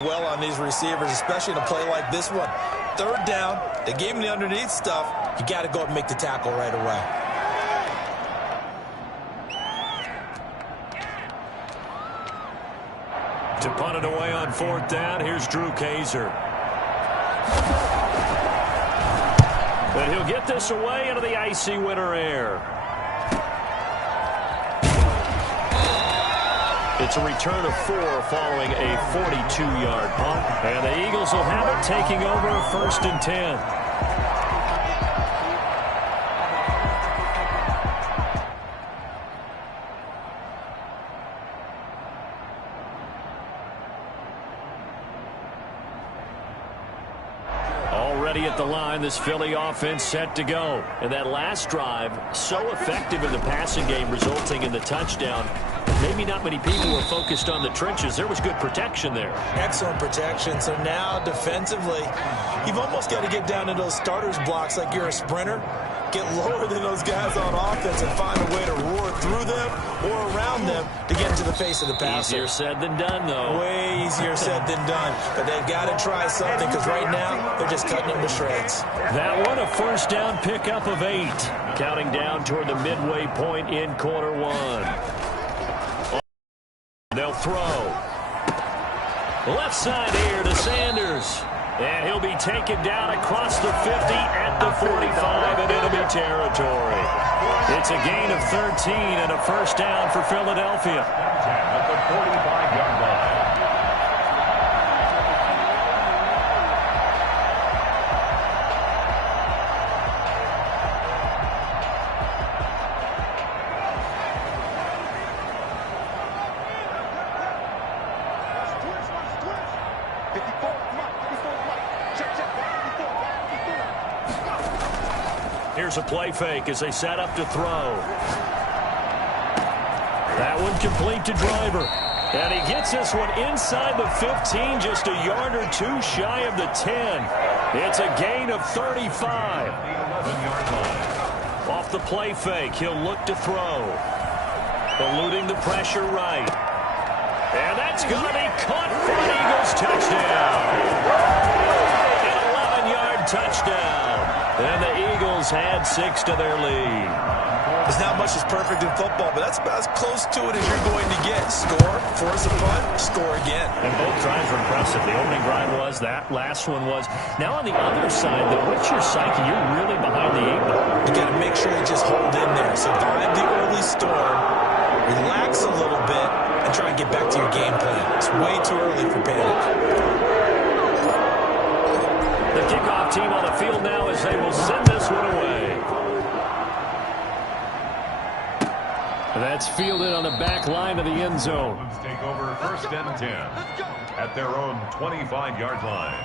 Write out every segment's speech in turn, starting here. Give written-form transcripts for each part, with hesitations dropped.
Well on these receivers, especially in a play like this one. Third down, they gave him the underneath stuff. You got to go up and make the tackle right away. To punt it away on fourth down, here's Drew Kaiser. And he'll get this away into the icy winter air. It's a return of 4 following a 42-yard punt. And the Eagles will have it, taking over 1st and 10. Already at the line, this Philly offense set to go. And that last drive, so effective in the passing game, resulting in the touchdown. Maybe not many people were focused on the trenches. There was good protection there. Excellent protection. So now defensively, you've almost got to get down to those starters blocks like you're a sprinter. Get lower than those guys on offense and find a way to roar through them or around them to get into the face of the passer. Easier said than done, though. Way easier said than done. But they've got to try something because right now they're just cutting them to shreds. That one, a first down pickup of 8. Counting down toward the midway point in quarter 1. They'll throw. Left side here to Sanders. And he'll be taken down across the 50 at the 45, and it'll be territory. It's a gain of 13 and a first down for Philadelphia. At the 45-yard line. Here's a play fake as they set up to throw. That one complete to Driver. And he gets this one inside the 15, just a yard or 2 shy of the 10. It's a gain of 35. Off the play fake, he'll look to throw. Eluding the pressure right. And that's going to be caught for an Eagles touchdown. An 11-yard touchdown. And the Eagles had 6 to their lead. There's not much that's perfect in football, but that's about as close to it as you're going to get. Score, force a punt, score again. And both drives were impressive. The opening drive was, that last one was. Now on the other side, though, what's your psyche? You're really behind the 8 ball. You got to make sure you just hold in there. Survive the early storm, relax a little bit, and try and get back to your game plan. It's way too early for panic. The kickoff team on the field now as they will send this one away. That's fielded on the back line of the end zone. Let's take over 1st and 10 at their own 25-yard line.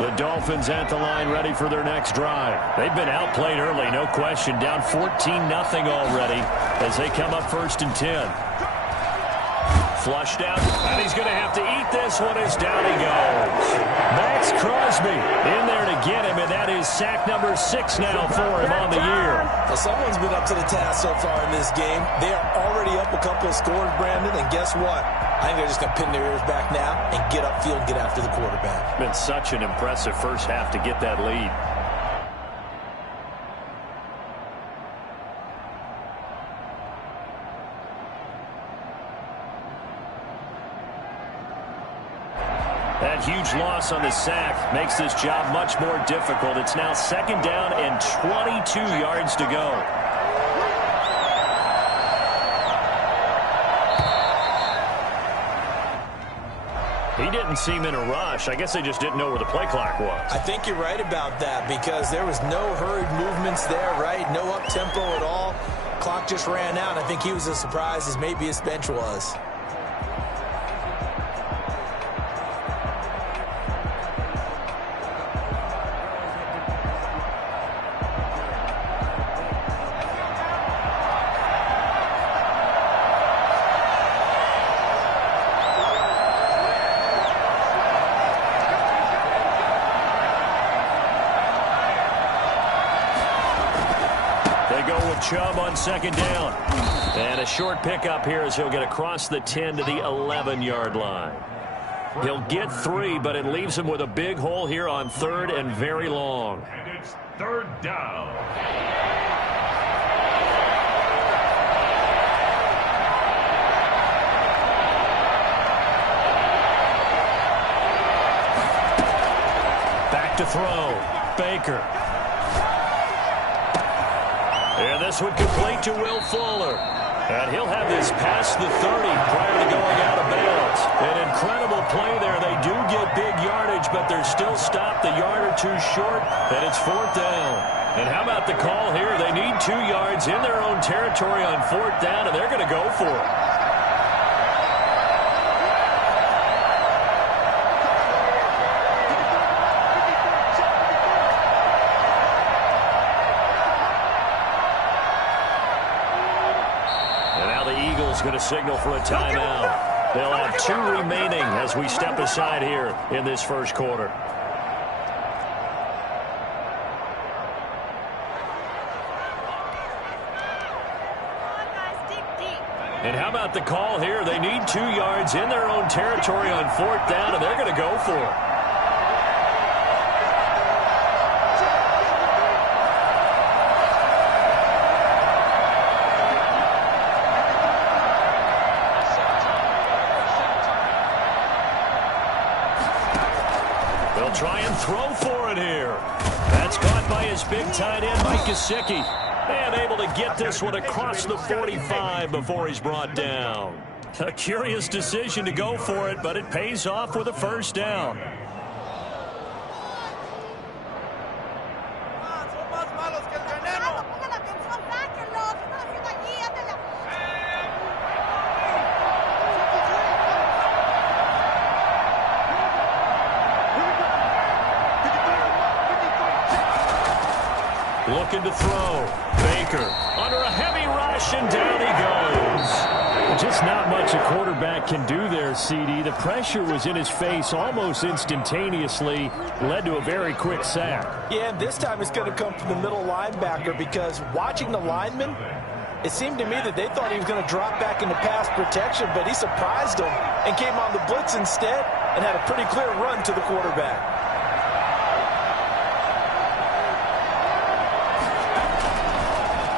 The Dolphins at the line, ready for their next drive. They've been outplayed early, no question. Down 14-0 already as they come up 1st and 10. Flushed out, and he's going to have to eat this one as down he goes. Max Crosby in there to get him, and that is sack number 6 now for him on the year. Well, someone's been up to the task so far in this game. They are already up a couple of scores, Brandon, and guess what? I think they're just going to pin their ears back now and get upfield and get after the quarterback. Been such an impressive first half to get that lead. That huge loss on the sack makes this job much more difficult. It's now 2nd down and 22 yards to go. He didn't seem in a rush. I guess they just didn't know where the play clock was. I think you're right about that because there was no hurried movements there, right? No up-tempo at all. Clock just ran out. I think he was as surprised as maybe his bench was. Nick Chubb on second down. And a short pickup here as he'll get across the 10 to the 11-yard line. He'll get 3, but it leaves him with a big hole here on third and very long. And it's third down. Back to throw. Baker. And this one complete to Will Fuller. And he'll have this past the 30 prior to going out of bounds. An incredible play there. They do get big yardage, but they're still stopped a yard or two short, and it's fourth down. And how about the call here? They need 2 yards in their own territory on fourth down, and they're going to go for it. Going to signal for a timeout. They'll have 2 remaining as we step aside here in this first quarter. And how about the call here? They need 2 yards in their own territory on fourth down, and they're going to go for it. Try and throw for it here. That's caught by his big tight end, Mike Gesicki. And able to get this one across the 45 before he's brought down. A curious decision to go for it, but it pays off with a first down. Looking to throw. Baker under a heavy rush, and down he goes. Just not much a quarterback can do there, CD. The pressure was in his face almost instantaneously, led to a very quick sack. Yeah, and this time it's going to come from the middle linebacker, because watching the lineman, it seemed to me that they thought he was going to drop back into pass protection, but he surprised them and came on the blitz instead and had a pretty clear run to the quarterback.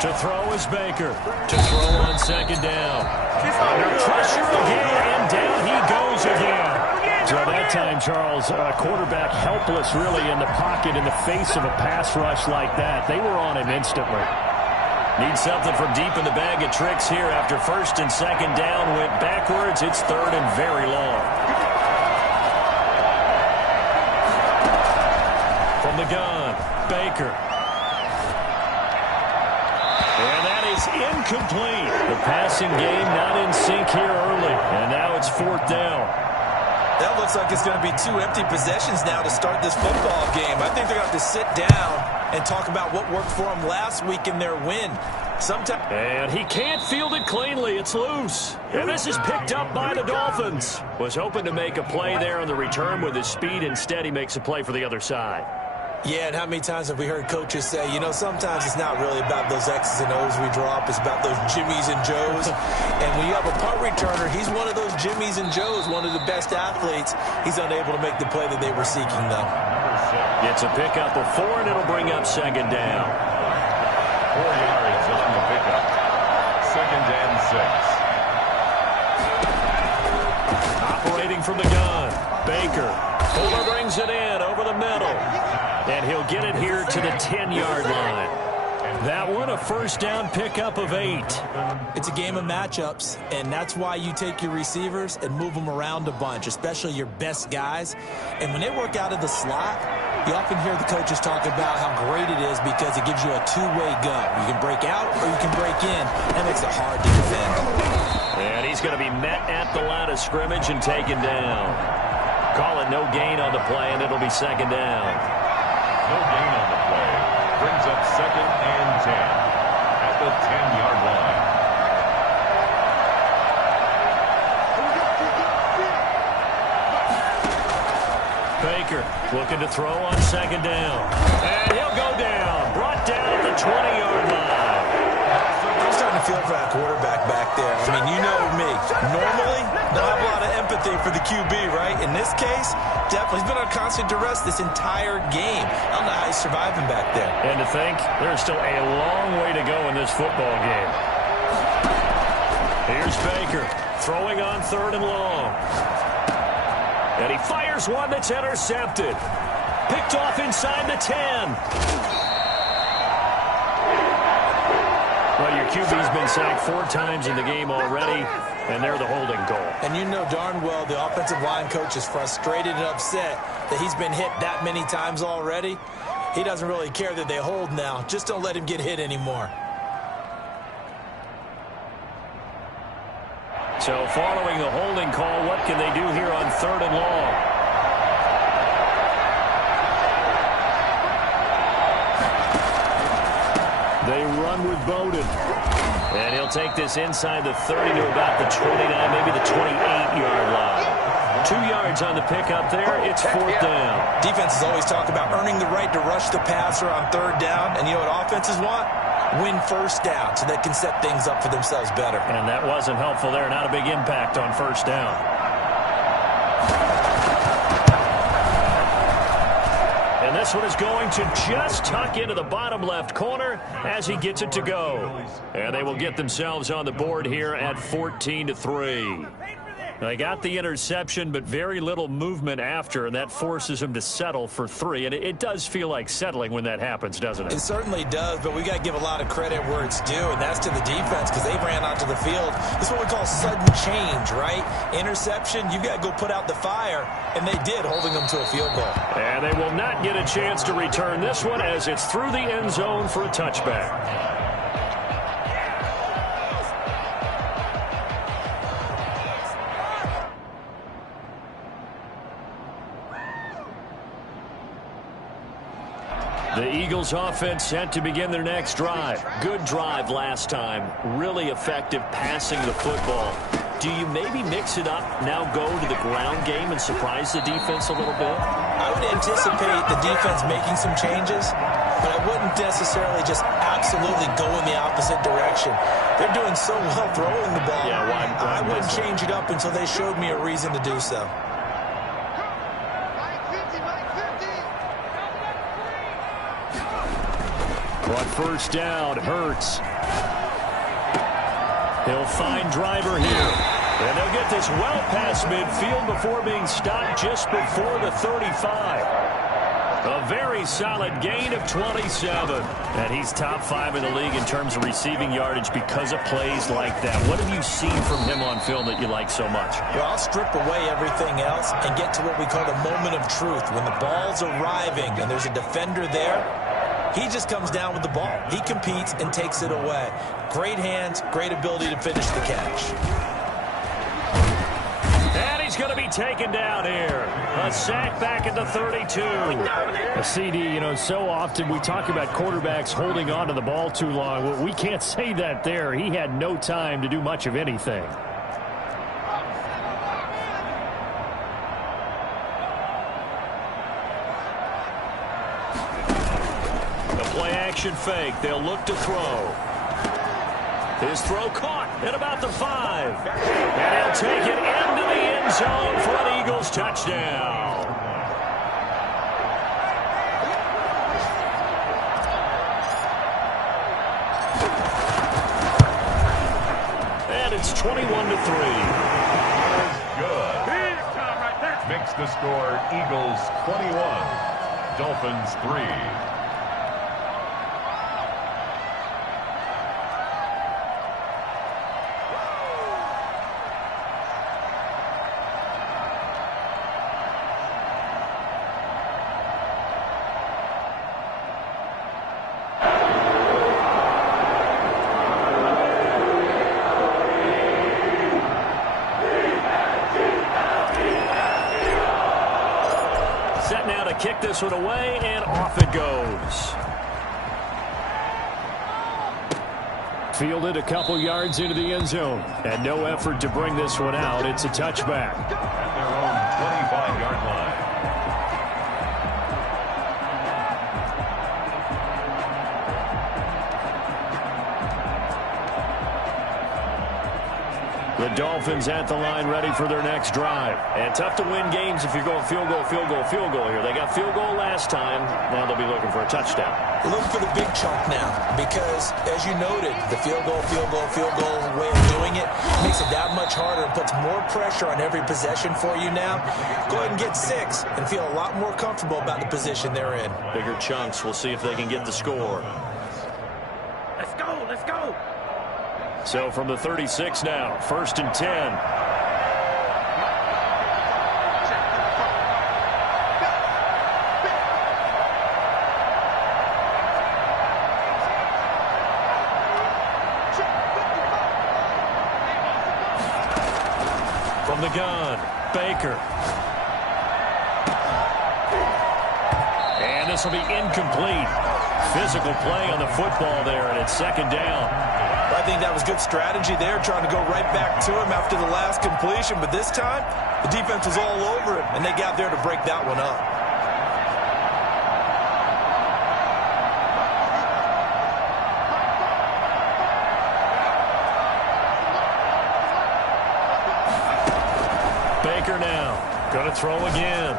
To throw is Baker. To throw on second down. Under pressure again, and down he goes again. So that time, Charles, quarterback helpless really in the pocket in the face of a pass rush like that. They were on him instantly. Need something from deep in the bag of tricks here after first and second down. Went backwards. It's third and very long. From the gun, Baker. And that is incomplete. The passing game not in sync here early. And now it's fourth down. That looks like it's going to be 2 empty possessions now to start this football game. I think they're going to have to sit down and talk about what worked for them last week in their win. And he can't field it cleanly. It's loose. And this is picked up by the Dolphins. Was hoping to make a play there on the return with his speed. Instead, he makes a play for the other side. Yeah, and how many times have we heard coaches say, you know, sometimes it's not really about those X's and O's we draw up. It's about those Jimmies and Joes. And when you have a punt returner, he's one of those Jimmies and Joes, one of the best athletes. He's unable to make the play that they were seeking, though. It's a pickup of 4, and it'll bring up second down. 4 yards on the pickup. Second and 6. Operating from the gun, Baker. Fuller brings it in over the middle. And he'll get it here to the 10-yard line. That one a first down pickup of 8. It's a game of matchups, and that's why you take your receivers and move them around a bunch, especially your best guys. And when they work out of the slot, you often hear the coaches talk about how great it is because it gives you a two-way go. You can break out or you can break in. That makes it hard to defend. And he's going to be met at the line of scrimmage and taken down. Call it no gain on the play, and it'll be second down. No gain on the play. Brings up second and 10 at the 10-yard line. Baker looking to throw on second down. And he'll go down. Brought down at the 20-yard line. face, definitely. He's been on constant duress this entire game. I don't know how he's surviving back there. And to think, there's still a long way to go in this football game. Here's Baker throwing on 3rd and long. And he fires one that's intercepted. Picked off inside the 10. Well, your QB's been sacked 4 times in the game already, and they're the holding goal. And you know darn well the offensive line coach is frustrated and upset that he's been hit that many times already. He doesn't really care that they hold now. Just don't let him get hit anymore. So following the holding call, what can they do here on 3rd and long? They run with Bowden. And he'll take this inside the 30 to about the 29, maybe the 28-yard line. 2 yards on the pickup there. It's 4th down. Defenses always talk about earning the right to rush the passer on 3rd down. And you know what offenses want? Win 1st down so they can set things up for themselves better. And that wasn't helpful there. Not a big impact on 1st down. And this one is going to just tuck into the bottom left corner as he gets it to go. And they will get themselves on the board here at 14-3. They got the interception, but very little movement after, and that forces them to settle for 3. And it does feel like settling when that happens, doesn't it? It certainly does, but we got to give a lot of credit where it's due, and that's to the defense because they ran onto the field. This is what we call sudden change, right? Interception, you got to go put out the fire, and they did, holding them to a field goal. And they will not get a chance to return this one as it's through the end zone for a touchback. The Eagles offense set to begin their next drive. Good drive last time. Really effective passing the football. Do you maybe mix it up, now go to the ground game and surprise the defense a little bit? I would anticipate the defense making some changes, but I wouldn't necessarily just absolutely go in the opposite direction. They're doing so well throwing the ball. Yeah, I wouldn't change it up until they showed me a reason to do so. On 1st down, Hurts. He'll find Driver here. And they'll get this well past midfield before being stopped just before the 35. A very solid gain of 27. And he's top 5 in the league in terms of receiving yardage because of plays like that. What have you seen from him on film that you like so much? Well, I'll strip away everything else and get to what we call the moment of truth. When the ball's arriving and there's a defender there, he just comes down with the ball. He competes and takes it away. Great hands, great ability to finish the catch. And he's going to be taken down here. A sack back at the 32. A CD, you know, so often we talk about quarterbacks holding on to the ball too long. Well, we can't say that there. He had no time to do much of anything. Action fake. They'll look to throw. His throw caught at about the 5. And he'll take it into the end zone for an Eagles touchdown. And it's 21-3. Good. Makes the score Eagles 21, Dolphins 3. Kick this one away, and off it goes. Fielded a couple yards into the end zone, and no effort to bring this one out. It's a touchback. At their own 25-yard line. The Dolphins at the line ready for their next drive. And tough to win games if you're going field goal, field goal, field goal here. They got field goal last time. Now they'll be looking for a touchdown. They're looking for the big chunk now because, as you noted, the field goal way of doing it makes it that much harder and puts more pressure on every possession for you now. Go ahead and get 6 and feel a lot more comfortable about the position they're in. Bigger chunks. We'll see if they can get the score. Let's go, let's go. So from the 36 now, 1st and 10. From the gun, Baker. And this will be incomplete. Physical play on the football there, and it's 2nd down. I think that was good strategy there, trying to go right back to him after the last completion. But this time, the defense was all over him, and they got there to break that one up. Baker now, going to throw again.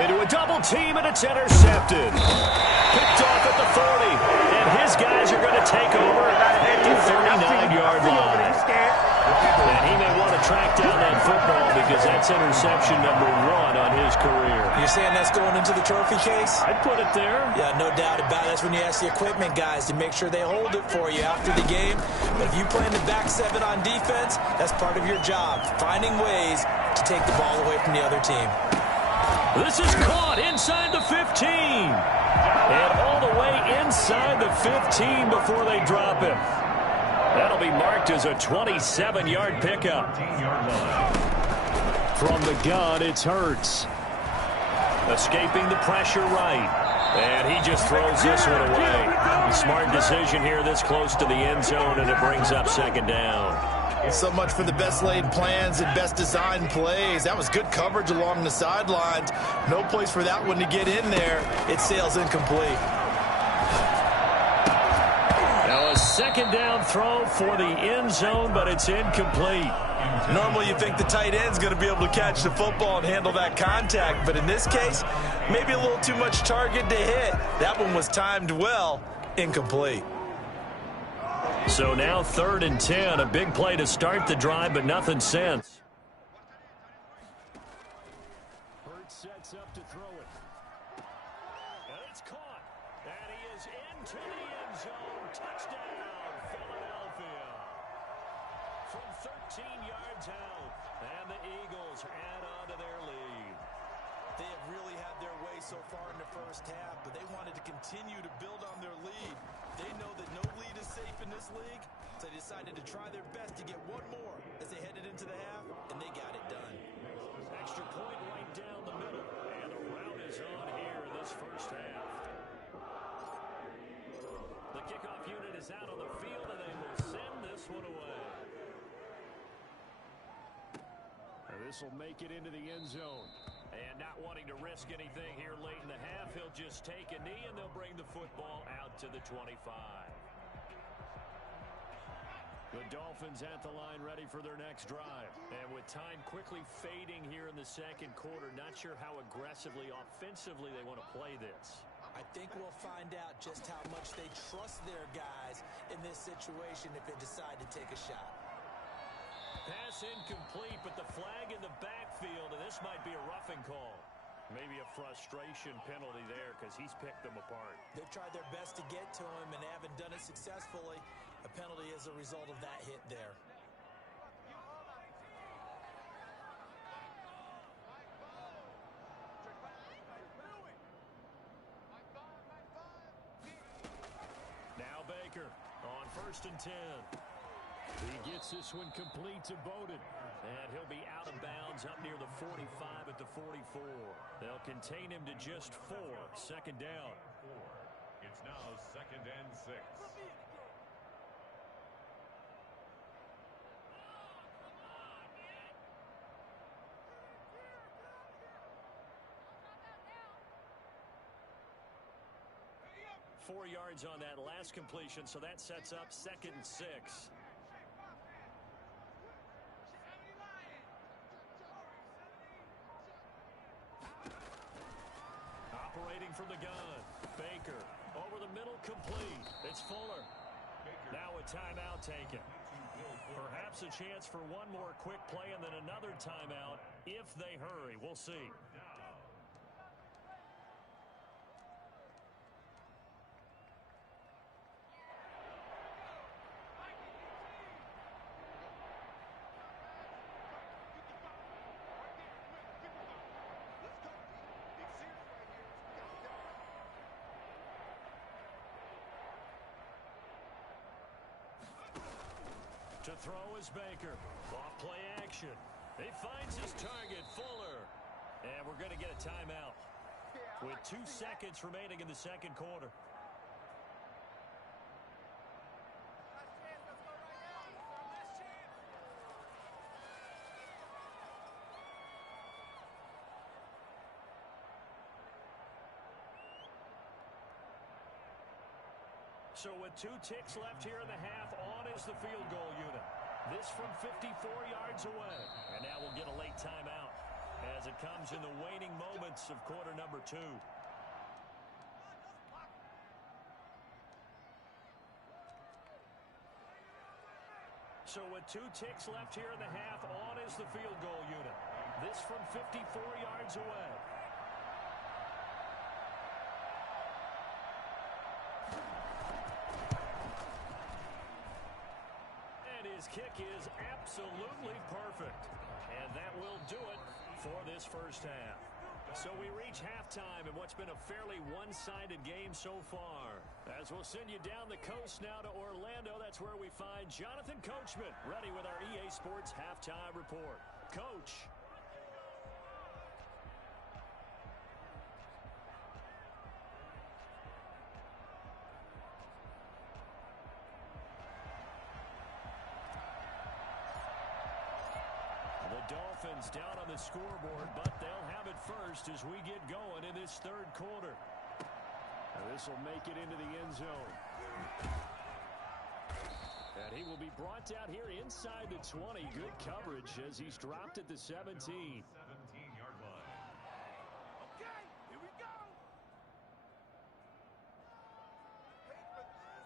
Into a double team, and it's intercepted. Picked off at the 40, and his guys are going to take over at the 39-yard line. And he may want to track down that football because that's interception number 1 on his career. You're saying that's going into the trophy case? I'd put it there. Yeah, no doubt about it. That's when you ask the equipment guys to make sure they hold it for you after the game. But if you play in the back 7 on defense, that's part of your job, finding ways to take the ball away from the other team. This is caught inside the 15. And all the way inside the 15 before they drop him. That'll be marked as a 27-yard pickup. From the gun, it's Hurts. Escaping the pressure right. And he just throws this one away. Smart decision here this close to the end zone, and it brings up 2nd down. So much for the best laid plans and best designed plays. That was good coverage along the sidelines. No place for that one to get in there. It sails incomplete. Now a 2nd down throw for the end zone, but it's incomplete. Normally you think the tight end's going to be able to catch the football and handle that contact, but in this case, maybe a little too much target to hit. That one was timed well, incomplete. So now 3rd and 10, a big play to start the drive, but nothing since. Hurts sets up to throw it. And it's caught. And he is into the end zone. Touchdown, Philadelphia. From 13 yards out, and the Eagles add on to their lead. They have really had their way so far in the first half, but they wanted to continue to build on their lead. They know that no lead is safe in this league, so they decided to try their best to get one more as they headed into the half, and they got it done. Extra point right down the middle, and the rout is on here in this first half. The kickoff unit is out on the field, and they will send this one away. This will make it into the end zone. And not wanting to risk anything here late in the half, he'll just take a knee, and they'll bring the football out to the 25. The Dolphins at the line ready for their next drive. And with time quickly fading here in the 2nd quarter, not sure how aggressively, offensively they want to play this. I think we'll find out just how much they trust their guys in this situation if they decide to take a shot. Pass incomplete, but the flag in the backfield, and this might be a roughing call. Maybe a frustration penalty there because he's picked them apart. They've tried their best to get to him and haven't done it successfully. A penalty as a result of that hit there. Now Baker on 1st and 10. He gets this one complete to Bowden. And he'll be out of bounds up near the 45 at the 44. They'll contain him to just 4. 2nd down. It's now 2nd and 6. Four yards on that last completion, so that sets up 2nd and 6. It's Fuller. Now a timeout taken. Perhaps a chance for one more quick play and then another timeout if they hurry. We'll see. To throw is Baker. Off play action. He finds his target, Fuller. And we're going to get a timeout with 2 seconds remaining in the second quarter. So with 2 ticks left here in the half, on is the field goal unit. This from 54 yards away. And now we'll get a late timeout as it comes in the waning moments of quarter number 2. So with 2 ticks left here in the half, on is the field goal unit. This from 54 yards away. His kick is absolutely perfect. And that will do it for this first half. So we reach halftime in what's been a fairly one-sided game so far. As we'll send you down the coast now to Orlando, that's where we find Jonathan Coachman ready with our EA Sports Halftime Report. Coach. Dolphins down on the scoreboard, but they'll have it first as we get going in this third quarter. This will make it into the end zone. And he will be brought down here inside the 20. Good coverage as he's dropped at the 17. 17-yard line. Okay, here we go. Wait for this.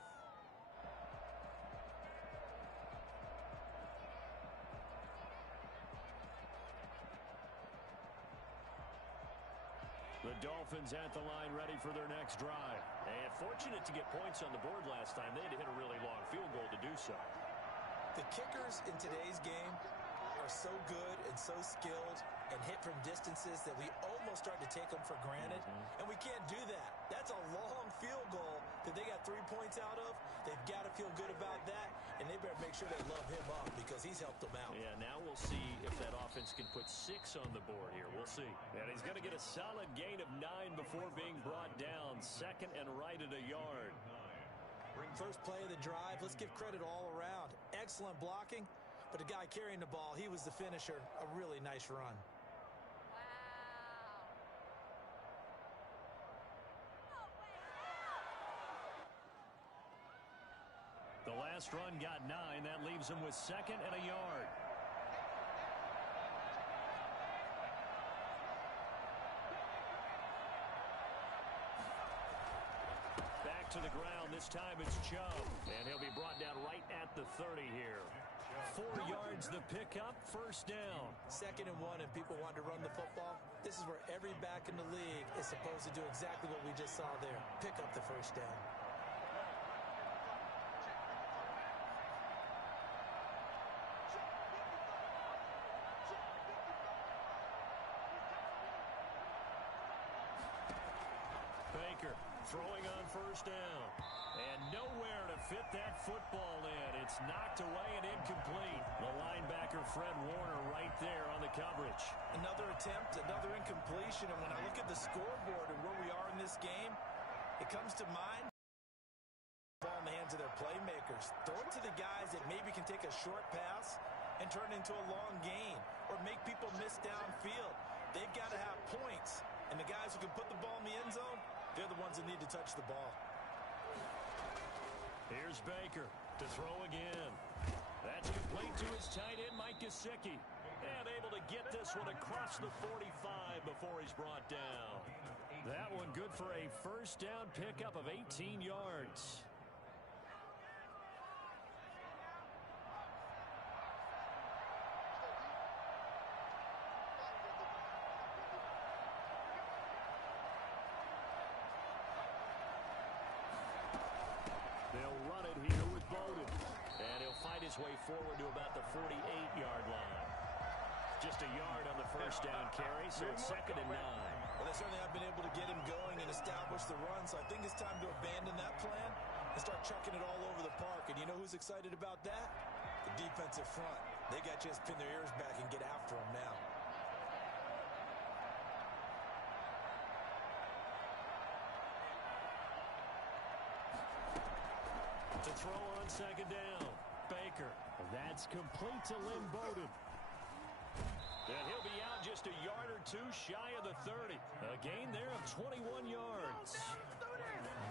The Dolphins at the line ready for their next drive. And fortunate to get points on the board last time. They had to hit a really long field goal to do so. The kickers in today's game are so good and so skilled and hit from distances that we almost start to take them for granted. And we can't do that. That's a long field goal that they got 3 points out of. They've got to feel good about that, and they better make sure they love him up because he's helped them out. Yeah, now we'll see if that offense can put 6 on the board here. We'll see. And he's going to get a solid gain of 9 before being brought down. Second and right at a yard. First play of the drive, let's give credit all around. Excellent blocking, but the guy carrying the ball, he was the finisher. A really nice run. The last run got 9. That leaves him with second and a yard. Back to the ground. This time it's Chubb. And he'll be brought down right at the 30 here. 4 yards the pickup. First down. 2nd and 1 and people want to run the football. This is where every back in the league is supposed to do exactly what we just saw there. Pick up the first down. Baker throwing on first down. And nowhere to fit that football in. It's knocked away and incomplete. The linebacker, Fred Warner, right there on the coverage. Another attempt, another incompletion. And when I look at the scoreboard and where we are in this game, it comes to mind. Ball in the hands of their playmakers. Throw it to the guys that maybe can take a short pass and turn it into a long gain or make people miss downfield. They've got to have points. And the guys who can put the ball in the end zone, they're the ones that need to touch the ball. Here's Baker to throw again. That's complete to his tight end, Mike Gesicki. And able to get this one across the 45 before he's brought down. That one good for a first down pickup of 18 yards. split here with Bowden. And he'll fight his way forward to about the 48-yard line. Just a yard on the first down carry, so it's 2nd and 9. Well, they certainly have been able to get him going and establish the run, so I think it's time to abandon that plan and start chucking it all over the park. And you know who's excited about that? The defensive front. They got to just pin their ears back and get after him now. To throw on 2nd down, Baker. That's complete to Lynn Bowden. And he'll be out just a yard or two shy of the 30. A gain there of 21 yards.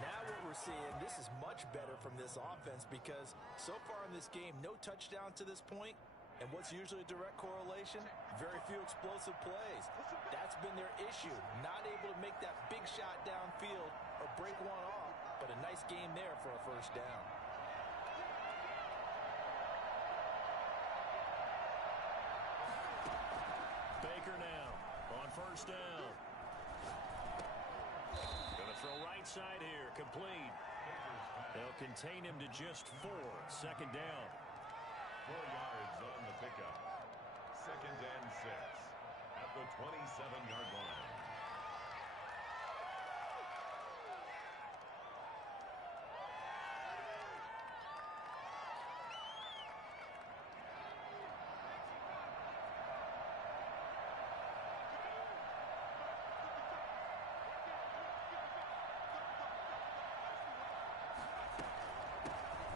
Now what we're seeing, this is much better from this offense because so far in this game, no touchdown to this point. And what's usually a direct correlation? Very few explosive plays. That's been their issue. Not able to make that big shot downfield or break one off, but a nice game there for a first down. Baker now on first down. Going to throw right side here, complete. They'll contain him to just 4, 2nd down. 4 yards on the pickup. 2nd and 6 at the 27-yard line.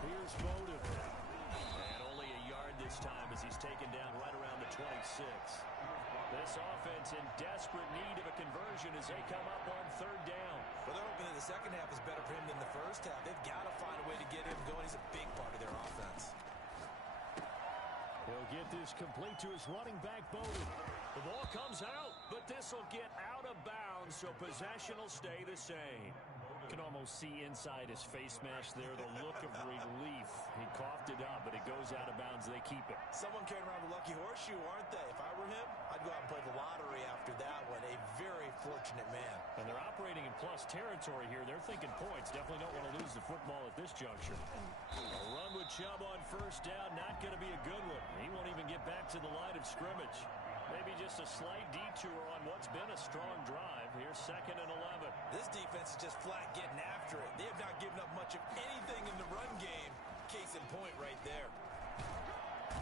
Here's Bowden. And only a yard this time as he's taken down right around the 26. This offense in desperate need of a conversion as they come up on 3rd down. Well, they're hoping that the second half is better for him than the first half. They've got to find a way to get him going. He's a big part of their offense. He'll get this complete to his running back, Bowden. The ball comes out, but this will get out of bounds, so possession will stay the same. Can almost see inside his face mask there, the look of relief. He coughed it up, but it goes out of bounds. They keep it. Someone carrying around the lucky horseshoe, aren't they? If I were him, I'd go out and play the lottery after that one. A very fortunate man. And they're operating in plus territory here. They're thinking points. Definitely don't want to lose the football at this juncture. A run with Chubb on first down, not going to be a good one. He won't even get back to the line of scrimmage. Maybe just a slight detour on what's been a strong drive. Here's 2nd and 11. This defense is just flat getting after it. They have not given up much of anything in the run game. Case in point right there.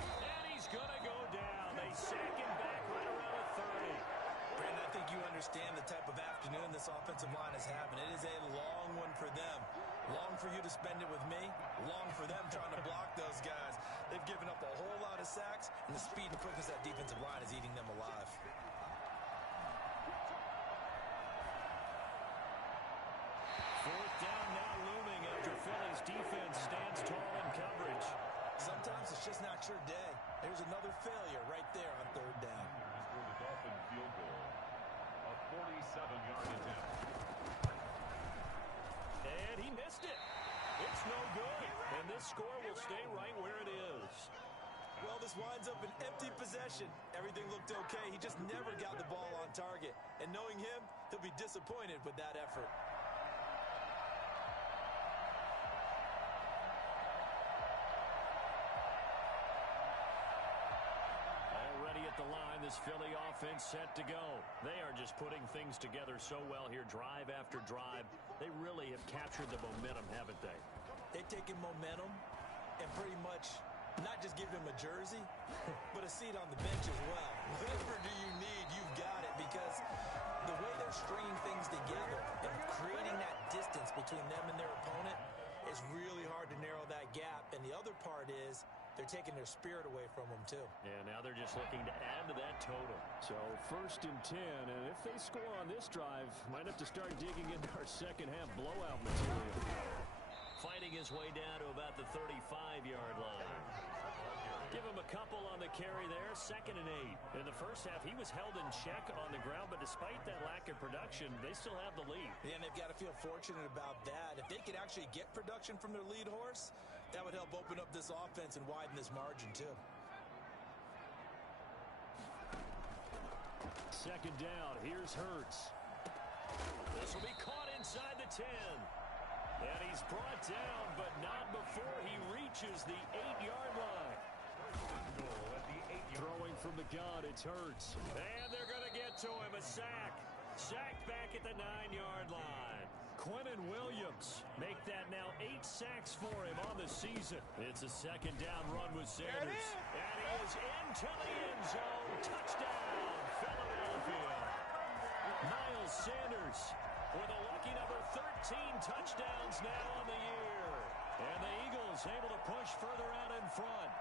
And he's going to go down. They sack him back right around the 30. Brandon, I think you understand the type of afternoon this offensive line is having. It is a long one for them. Long for you to spend it with me. Long for them trying to block those guys. They've given up a whole lot of sacks, and the speed and quickness of that defensive line is eating them alive. 4th down now looming after Philly's defense stands tall in coverage. Sometimes it's just not your day. There's another failure right there on 3rd down. Here's for the Dolphin field goal. A 47-yard attempt. And he missed it. It's no good. And this score will stay right where it is. Well, this winds up an empty possession. Everything looked okay. He just never got the ball on target. And knowing him, he'll be disappointed with that effort. At the line, this Philly offense set to go. They are just putting things together so well here, drive after drive. They really have captured the momentum, haven't they? They've taken momentum and pretty much not just given him a jersey, but a seat on the bench as well. Whatever do you need, you've got it, because the way they're stringing things together and creating that distance between them and their opponent is really hard to narrow that gap. And the other part is they're taking their spirit away from them, too. Yeah, now they're just looking to add to that total. So 1st and 10, and if they score on this drive, might have to start digging into our second half blowout material. Fighting his way down to about the 35-yard line. Give him a couple on the carry there, 2nd and 8. In the first half, he was held in check on the ground, but despite that lack of production, they still have the lead. Yeah, and they've got to feel fortunate about that. If they could actually get production from their lead horse, that would help open up this offense and widen this margin, too. 2nd down, here's Hurts. This will be caught inside the 10. And he's brought down, but not before he reaches the 8-yard line. Goal at the 8-yard. Throwing from the gun, it's Hurts. And they're going to get to him, a sack. Sacked back at the 9-yard line. Quinnen Williams make that now 8 sacks for him on the season. It's a second down run with Sanders. And he is into the end zone. Touchdown, Philadelphia. Miles Sanders with a lucky number 13 touchdowns now on the year. And the Eagles able to push further out in front.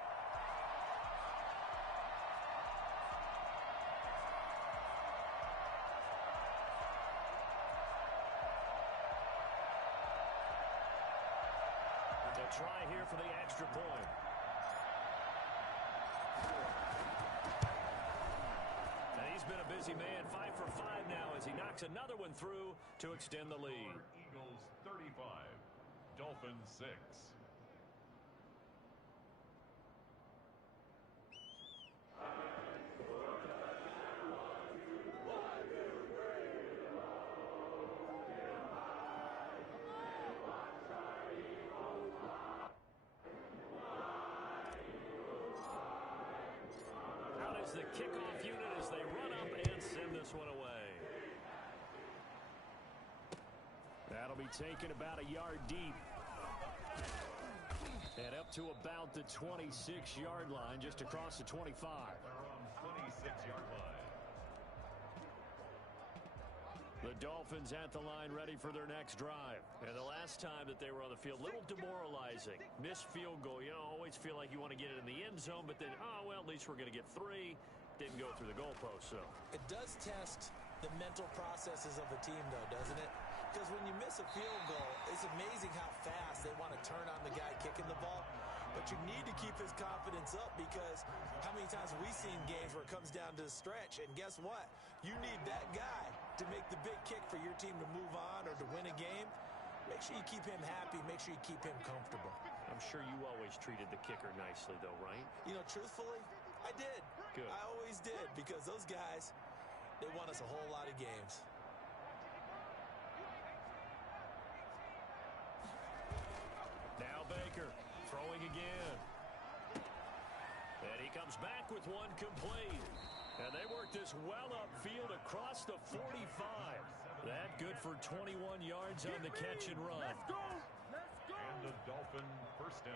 They'll try here for the extra point. And he's been a busy man, 5 for 5 now as he knocks another one through to extend the lead. Eagles 35, Dolphins 6. Out is the kickoff unit as they run up and send this one away. That'll be taken about a yard deep. And up to about the 26-yard line, just across the 25. They're on 26-yard line. The Dolphins at the line ready for their next drive. And the last time that they were on the field, a little demoralizing. Missed field goal. You know, always feel like you want to get it in the end zone, but then, oh, well, at least we're going to get 3. Didn't go through the goalpost, so. It does test the mental processes of a team, though, doesn't it? Because when you miss a field goal, it's amazing how fast they want to turn on the guy kicking the ball. But you need to keep his confidence up because how many times have we seen games where it comes down to the stretch? And guess what? You need that guy to make the big kick for your team to move on or to win a game. Make sure you keep him happy. Make sure you keep him comfortable. I'm sure you always treated the kicker nicely, though, right? You know, truthfully, I did. Good. I always did because those guys, they won us a whole lot of games. Now Baker throwing again. And he comes back with one complete. And they work this well upfield across the 45. That good for 21 yards on the catch and run. Let's go! Let's go! And the Dolphin first down.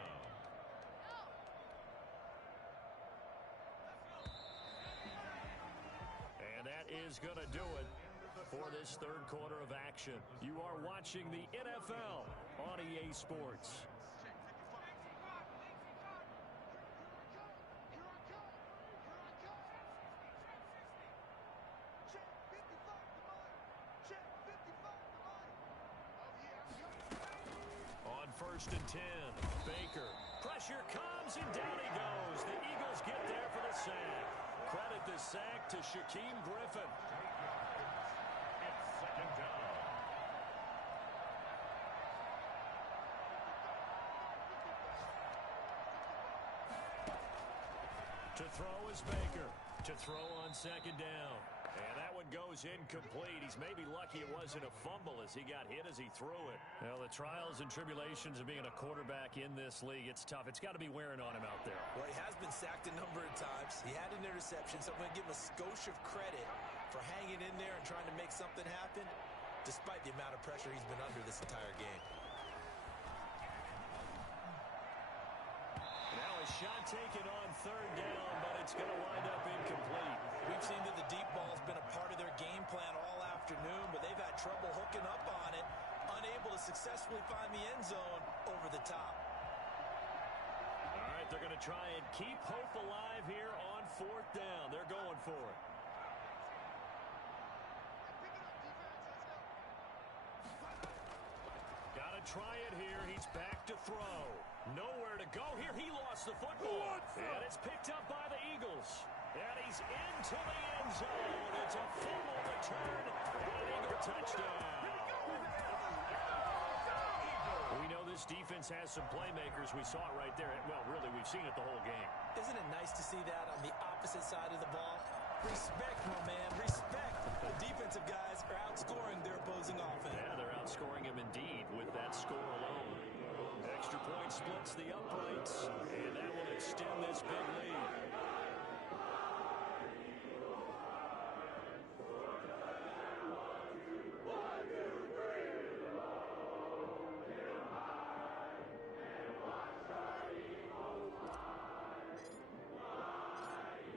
And that is going to do it for this third quarter of action. You are watching the NFL on EA Sports. On 1st and 10, Baker. Pressure comes, and down he goes. The Eagles get there for the sack. Credit the sack to Shaquem Griffin. It's second down. To throw is Baker. To throw on second down. And that one goes incomplete. He's maybe lucky it wasn't a fumble as he got hit as he threw it. Well, the trials and tribulations of being a quarterback in this league, it's tough. It's got to be wearing on him out there. Well, he has been sacked a number of times. He had an interception, so I'm going to give him a skosh of credit for hanging in there and trying to make something happen, despite the amount of pressure he's been under this entire game. Now a shot taken on third down, but it's going to wind up incomplete. We've seen that the deep ball has been a part of their game plan all afternoon, but they've had trouble hooking up on it, unable to successfully find the end zone over the top. All right, they're going to try and keep hope alive here on 4th down. They're going for it. Got to try it here. He's back to throw. Nowhere to go here. He lost the football. And it's picked up by the Eagles. And he's into the end zone. It's a fumble return. And an Eagle touchdown. We know this defense has some playmakers. We saw it right there. Well, really, we've seen it the whole game. Isn't it nice to see that on the opposite side of the ball? Respect, my man, respect. The defensive guys are outscoring their opposing offense. Yeah, they're outscoring him indeed with that score alone. Extra point splits the uprights, and that will extend this big lead.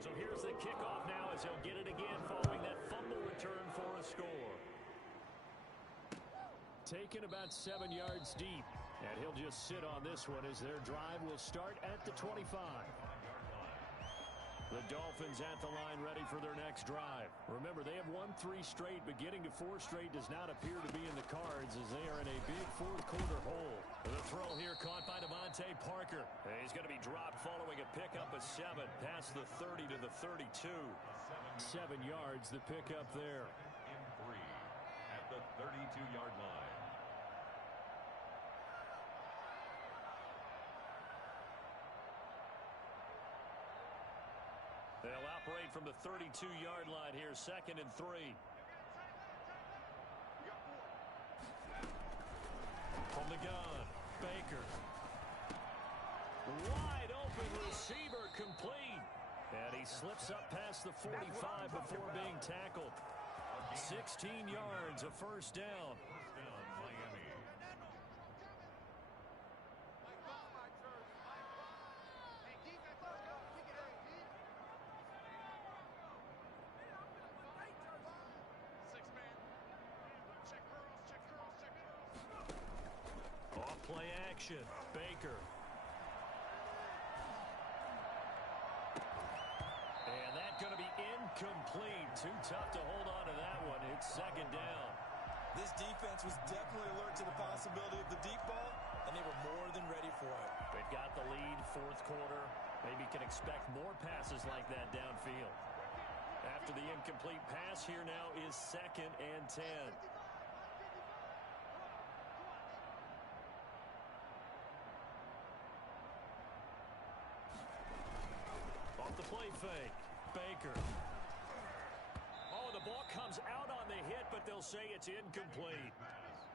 So here's the kickoff now as he'll get it again following that fumble return for a score. Taken about 7 yards deep. And he'll just sit on this one as their drive will start at the 25. The Dolphins at the line ready for their next drive. Remember, they have won 3 straight, but getting to 4 straight does not appear to be in the cards as they are in a big fourth-quarter hole. The throw here caught by Devontae Parker. He's going to be dropped following a pickup of 7 past the 30 to the 32. 7 yards, the pickup there. In 3 at the 32-yard line. They'll operate from the 32-yard line here, 2nd and 3. From the gun, Baker. Wide open receiver complete. And he slips up past the 45 before being tackled. 16 yards, a first down. First down, Miami. Off play action, Baker. And that's going to be incomplete. Too tough to hold on to that one. It's 2nd down. This defense was definitely alert to the possibility of the deep ball, and they were more than ready for it. They've got the lead, 4th quarter. Maybe can expect more passes like that downfield. After the incomplete pass, here now is 2nd and 10. Off the play fake, Baker. Oh, the ball comes out on the hit, but they'll say it's incomplete.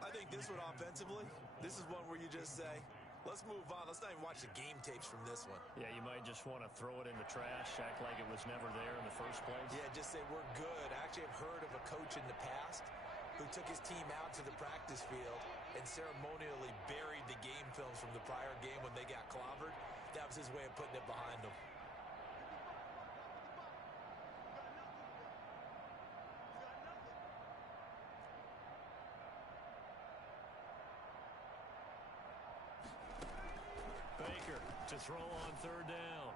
I think this one offensively, this is one where you just say, let's move on. Let's not even watch the game tapes from this one. Yeah, you might just want to throw it in the trash, act like it was never there in the first place. Yeah, just say we're good. I actually have heard of a coach in the past who took his team out to the practice field and ceremonially buried the game films from the prior game when they got clobbered. That was his way of putting it behind them. Baker to throw on 3rd down.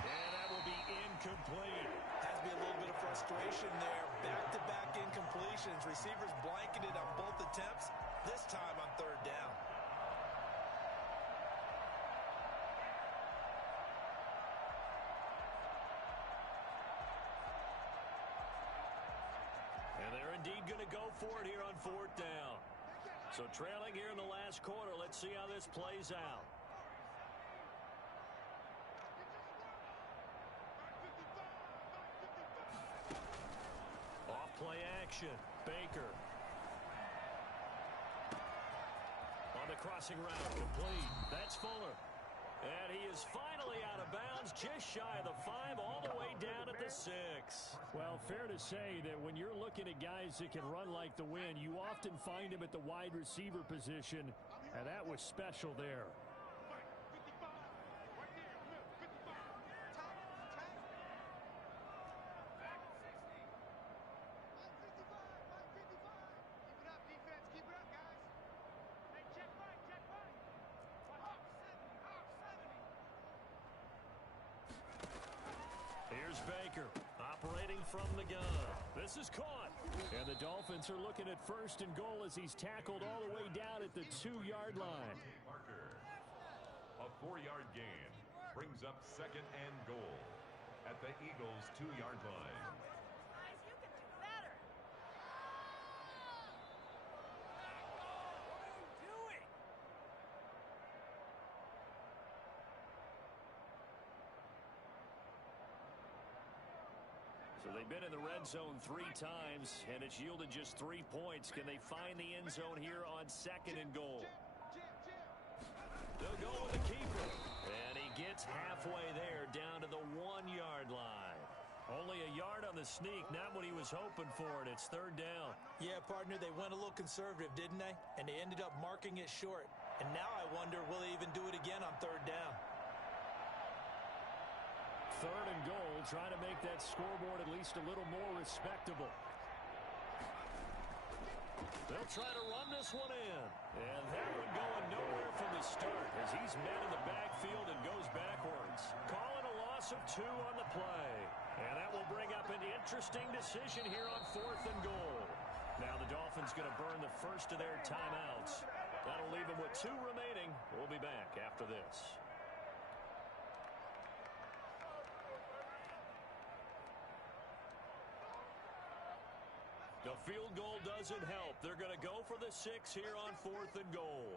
And that will be incomplete. Has to be a little bit of frustration there. Back-to-back incompletions. Receivers blanketed on both attempts, this time on 3rd down. And they're indeed going to go for it here on 4th down. So trailing here in the last quarter. Let's see how this plays out. Off play action, Baker. On the crossing route, complete. That's Fuller. And he is finally out of bounds, just shy of the 5, all the way down at the 6. Well, fair to say that when you're looking at guys that can run like the wind, you often find them at the wide receiver position, and that was special there. Here's Baker operating from the gun. This is caught. And the Dolphins are looking at 1st and goal as he's tackled all the way down at the 2-yard line. Parker. A 4-yard gain brings up 2nd and goal at the Eagles' 2-yard line. Guys, you can do better. What are you doing? So So they've been in the red zone 3 times, and it's yielded just 3 points. Can they find the end zone here on 2nd and goal? They'll go with the keeper. And he gets halfway there, down to the 1-yard line. Only a yard on the sneak, not what he was hoping for, and it's 3rd down. Yeah, partner, they went a little conservative, didn't they? And they ended up marking it short. And now I wonder, will they even do it again on 3rd down? 3rd and goal, trying to make that scoreboard at least a little more respectable. They'll try to run this one in. And that one going nowhere from the start as he's met in the backfield and goes backwards. Calling a loss of 2 on the play. And that will bring up an interesting decision here on 4th and goal. Now the Dolphins going to burn the first of their timeouts. That'll leave them with 2 remaining. We'll be back after this. The field goal doesn't help. They're going to go for the 6 here on 4th and goal.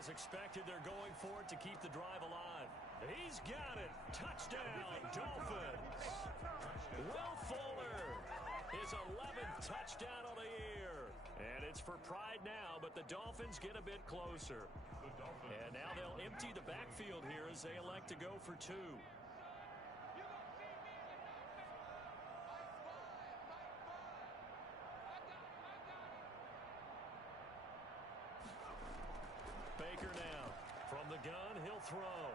As expected, they're going for it to keep the drive alive. He's got it. Touchdown, Dolphins. Will Fuller, his 11th touchdown of the year. And it's for pride now, but the Dolphins get a bit closer. And now they'll empty the backfield here as they elect to go for 2. Baker now. From the gun, he'll throw.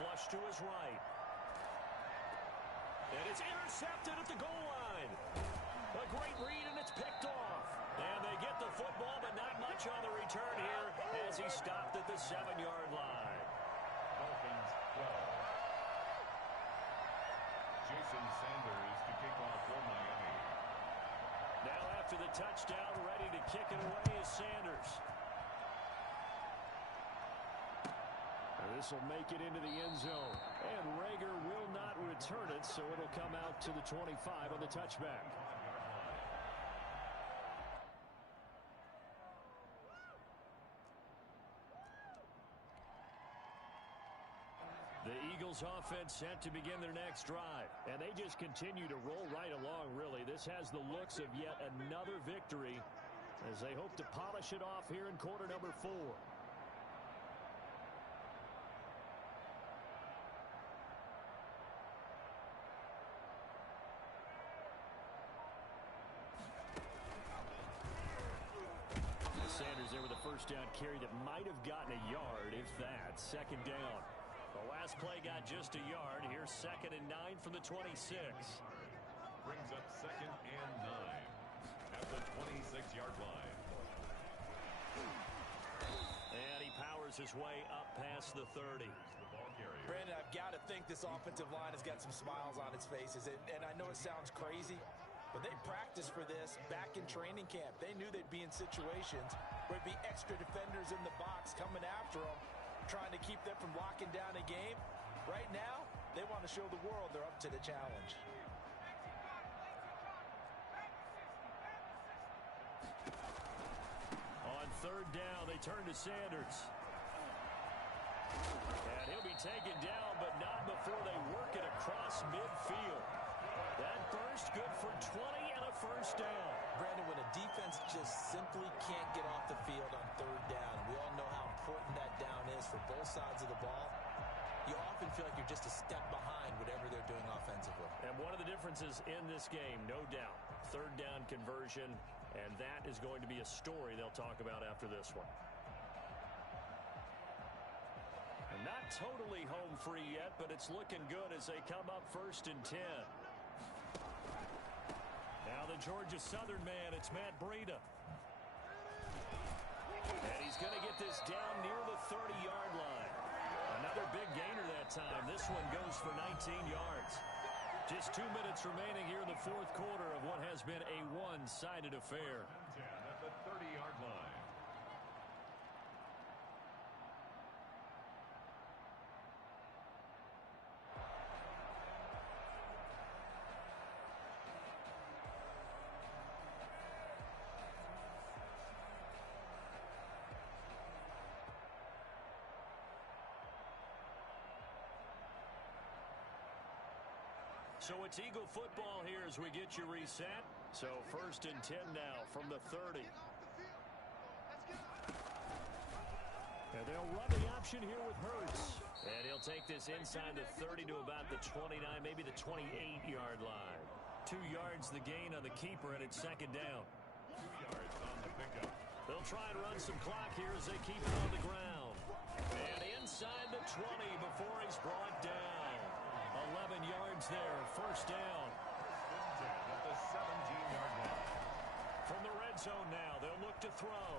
Flush to his right. And it's intercepted at the goal line. A great read, and it's picked off. And they get the football, but not much on the return here as he stopped at the 7-yard line. Dolphins 12. Jason Sanders to kick off for Miami. Now after the touchdown, ready to kick it away is Sanders. This will make it into the end zone. And Rager will not return it, so it'll come out to the 25 on the touchback. The Eagles offense set to begin their next drive. And they just continue to roll right along, really. This has the looks of yet another victory as they hope to polish it off here in quarter number 4. Sanders there with a first down carry that might have gotten a yard, if that. 2nd down. The last play got just a yard. Here's 2nd and 9 from the 26. Brings up 2nd and 9 at the 26-yard line. And he powers his way up past the 30. Brandon, I've got to think this offensive line has got some smiles on its faces. And I know it sounds crazy, but they practiced for this back in training camp. They knew they'd be in situations where it'd be extra defenders in the box coming after them, trying to keep them from locking down a game. Right now, they want to show the world they're up to the challenge. On 3rd down, they turn to Sanders. And he'll be taken down, but not before they work it across midfield. That burst good for 20 and a first down. Brandon, when a defense just simply can't get off the field on 3rd down, we all know how important that down is for both sides of the ball, you often feel like you're just a step behind whatever they're doing offensively. And one of the differences in this game, no doubt, 3rd down conversion, and that is going to be a story they'll talk about after this one. And not totally home free yet, but it's looking good as they come up 1st and 10. Now the Georgia Southern man, it's Matt Breida. And he's going to get this down near the 30-yard line. Another big gainer that time. This one goes for 19 yards. Just 2 minutes remaining here in the 4th quarter of what has been a one-sided affair. At the 30-yard line. So it's Eagle football here as we get you reset. So 1st and 10 now from the 30. And they'll run the option here with Hurts. And he'll take this inside the 30 to about the 29, maybe the 28-yard line. 2 yards the gain on the keeper, and it's 2nd down. 2 yards on the pickup. They'll try and run some clock here as they keep it on the ground. And inside the 20 before he's brought down. 11 yards there, 1st down. At the 17-yard line. From the red zone now, they'll look to throw.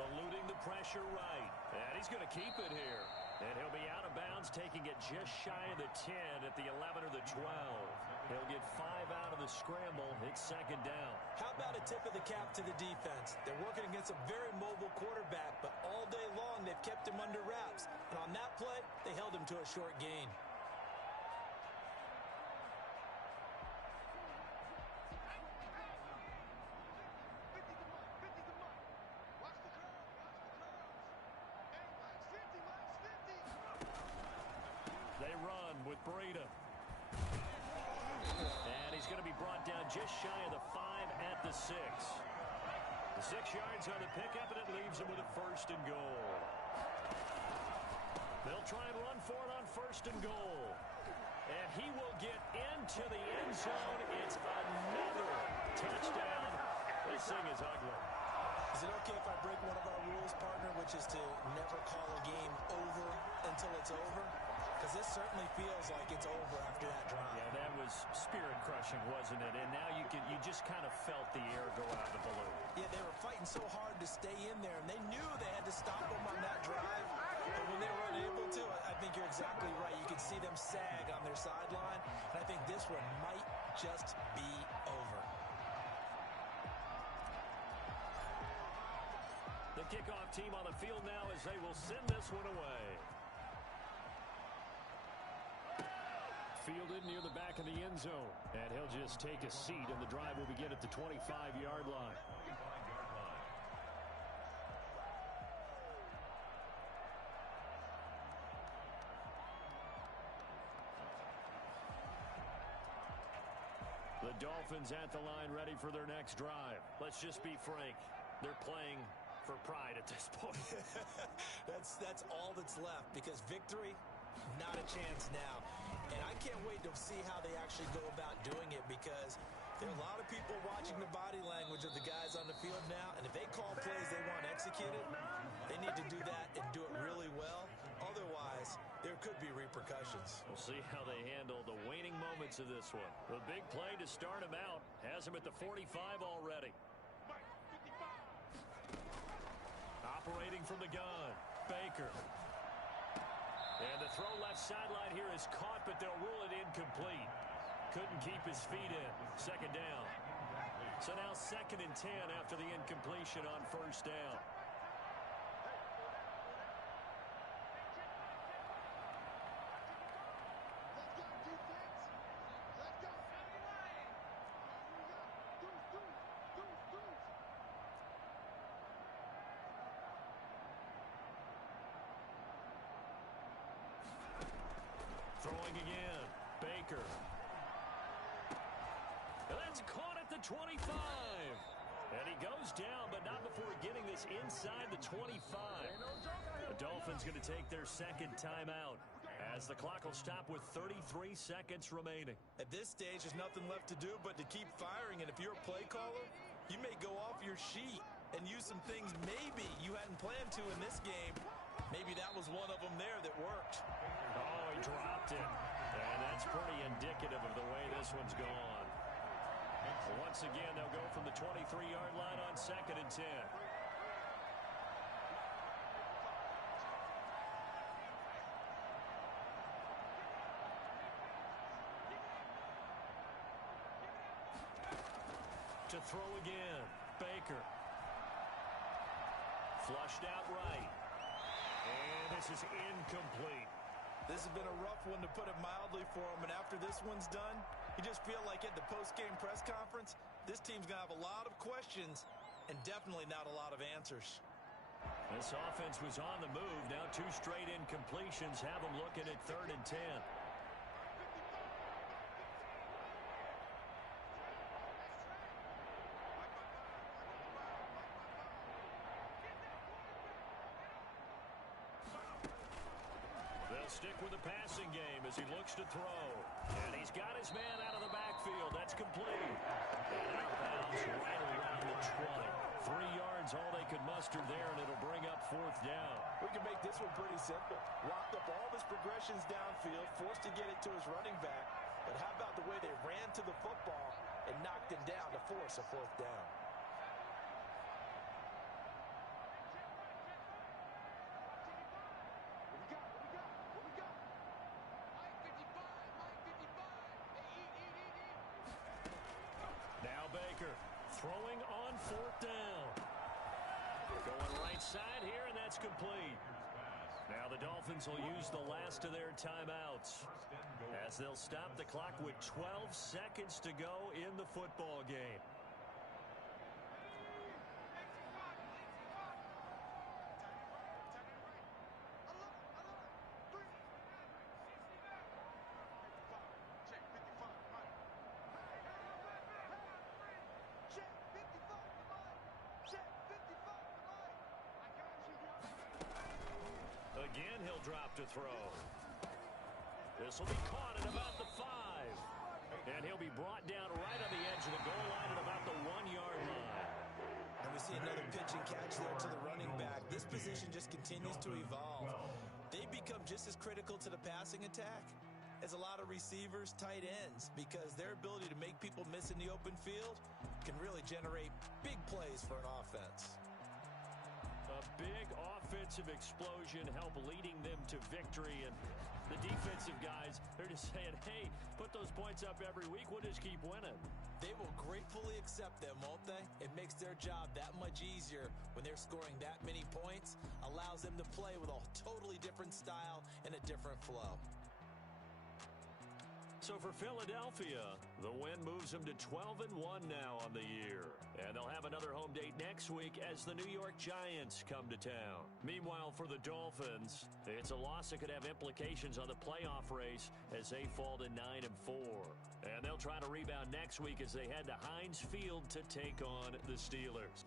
Eluding the pressure right. And he's going to keep it here. And he'll be out of bounds, taking it just shy of the 10 at the 11 or the 12. He'll get 5 out of the scramble. It's 2nd down. How about a tip of the cap to the defense? They're working against a very mobile quarterback, but all day long they've kept him under wraps. And on that play, they held him to a short gain. They run with Breida. And he's going to be brought down just shy of the 5 at the 6. The 6 yards on the pickup, and it leaves him with a 1st and goal. They'll try and run for it on 1st and goal. And he will get into the end zone. It's another touchdown. This thing is ugly. Is it okay if I break one of our rules, partner, which is to never call a game over until it's over? Because this certainly feels like it's over after that drive. Yeah, that was spirit-crushing, wasn't it? And now you just kind of felt the air go out of the balloon. Yeah, they were fighting so hard to stay in there, and they knew they had to stop them on that drive. But when they were unable to, I think you're exactly right. You could see them sag on their sideline, and I think this one might just be over. The kickoff team on the field now as they will send this one away. Fielded near the back of the end zone. And he'll just take a seat, and the drive will begin at the 25-yard line. The Dolphins at the line ready for their next drive. Let's just be frank. They're playing for pride at this point. That's all that's left, because victory, not a chance now. And I can't wait to see how they actually go about doing it, because there are a lot of people watching the body language of the guys on the field now, and if they call plays they want executed, they need to do that and do it really well. Otherwise, there could be repercussions. We'll see how they handle the waning moments of this one. The big play to start him out has him at the 45 already. Operating from the gun, Baker. And the throw left sideline here is caught, but they'll rule it incomplete. Couldn't keep his feet in. 2nd down. So now 2nd and 10 after the incompletion on 1st down. Throwing again, Baker. And that's caught at the 25. And he goes down, but not before getting this inside the 25. The Dolphins going to take their 2nd timeout as the clock will stop with 33 seconds remaining. At this stage, there's nothing left to do but to keep firing, and if you're a play caller, you may go off your sheet and use some things maybe you hadn't planned to in this game. Maybe that was one of them there that worked. Oh, he dropped it. And that's pretty indicative of the way this one's gone. Once again, they'll go from the 23-yard line on 2nd and 10. To throw again, Baker. Flushed out right. And this is incomplete. This has been a rough one, to put it mildly, for him. And after this one's done, you just feel like at the post-game press conference, this team's going to have a lot of questions and definitely not a lot of answers. This offense was on the move. Now 2 straight incompletions have them looking at 3rd and 10. stick with the passing game as he looks to throw. And he's got his man out of the backfield. That's complete. And out of bounds right around the 20. 3 yards, all they could muster there, and it'll bring up 4th down. We can make this one pretty simple. Locked up all of his progressions downfield, forced to get it to his running back. But how about the way they ran to the football and knocked him down to force a 4th down? Now Baker throwing on 4th down. Going right side here, and that's complete. Now the Dolphins will use the last of their timeouts as they'll stop the clock with 12 seconds to go in the football game. Again, he'll drop to throw. This will be caught at about the 5. And he'll be brought down right on the edge of the goal line at about the 1-yard line. And we see another pitch and catch there to the running back. This position just continues to evolve. They become just as critical to the passing attack as a lot of receivers, tight ends, because their ability to make people miss in the open field can really generate big plays for an offense. A big offensive explosion help leading them to victory. And the defensive guys, they're just saying, hey, put those points up every week. We'll just keep winning. They will gratefully accept them, won't they? It makes their job that much easier when they're scoring that many points. Allows them to play with a totally different style and a different flow. So for Philadelphia, the win moves them to 12-1 now on the year. And they'll have another home date next week as the New York Giants come to town. Meanwhile, for the Dolphins, it's a loss that could have implications on the playoff race as they fall to 9-4. And they'll try to rebound next week as they head to Heinz Field to take on the Steelers.